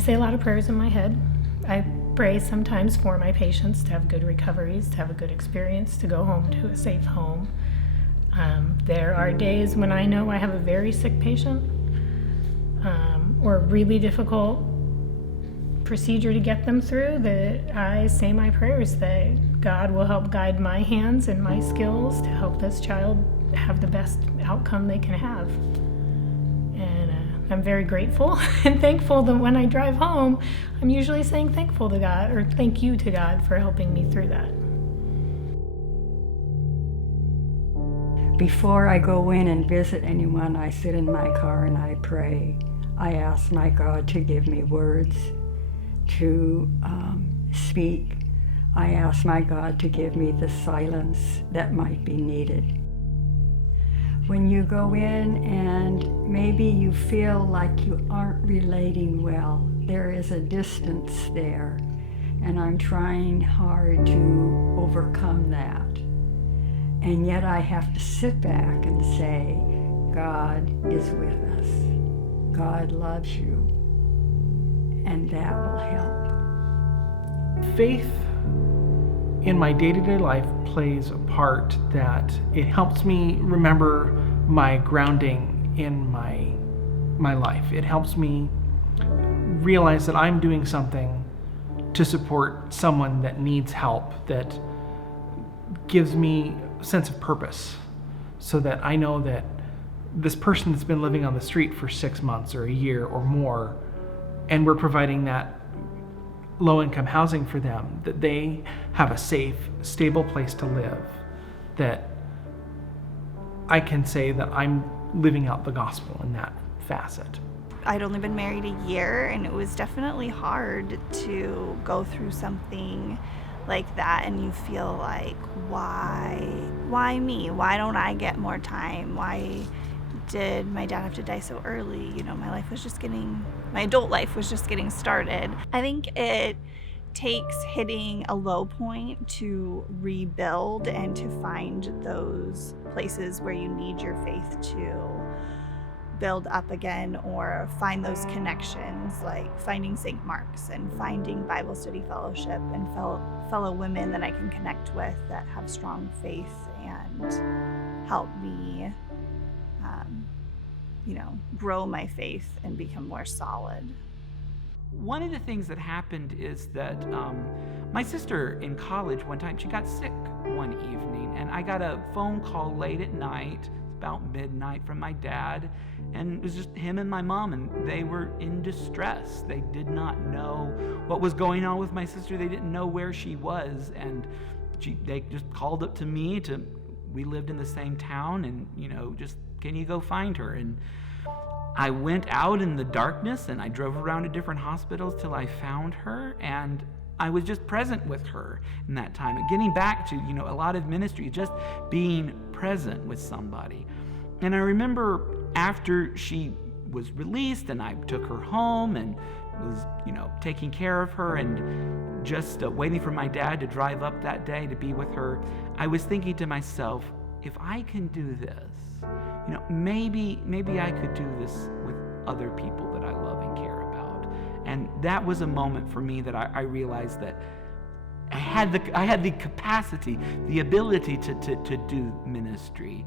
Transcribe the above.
say a lot of prayers in my head. I pray sometimes for my patients to have good recoveries, to have a good experience, to go home to a safe home. There are days when I know I have a very sick patient or a really difficult procedure to get them through, that I say my prayers that God will help guide my hands and my skills to help this child have the best outcome they can have. And I'm very grateful and thankful that when I drive home, I'm usually saying thankful to God, or thank you to God for helping me through that. Before I go in and visit anyone, I sit in my car and I pray. I ask my God to give me words to speak. I ask my God to give me the silence that might be needed. When you go in and maybe you feel like you aren't relating well, there is a distance there, and I'm trying hard to overcome that. And yet I have to sit back and say, God is with us. God loves you, and that will help. Faith in my day-to-day life plays a part that it helps me remember my grounding in my life. It helps me realize that I'm doing something to support someone that needs help, that gives me a sense of purpose, so that I know that this person that's been living on the street for 6 months or a year or more, and we're providing that low-income housing for them, that they have a safe, stable place to live, that I can say that I'm living out the gospel in that facet. I'd only been married a year, and it was definitely hard to go through something like that, and you feel like, why me? Why don't I get more time? Why did my dad have to die so early? You know, my adult life was just getting started. I think it takes hitting a low point to rebuild and to find those places where you need your faith to build up again, or find those connections, like finding St. Mark's and finding Bible Study Fellowship and fellow women that I can connect with that have strong faith and help me grow my faith and become more solid. One of the things that happened is that my sister in college one time, she got sick one evening, and I got a phone call late at night, about midnight, from my dad, and it was just him and my mom, and they were in distress. They did not know what was going on with my sister. They didn't know where she was, and they just called up to me. We lived in the same town, and just, can you go find her? And I went out in the darkness, and I drove around to different hospitals till I found her, and I was just present with her in that time. And getting back to, a lot of ministry, just being present with somebody. And I remember after she was released, and I took her home and was, taking care of her, and just waiting for my dad to drive up that day to be with her, I was thinking to myself, if I can do this, maybe I could do this with other people that I love and care about. And that was a moment for me that I realized that I had the capacity, the ability to do ministry.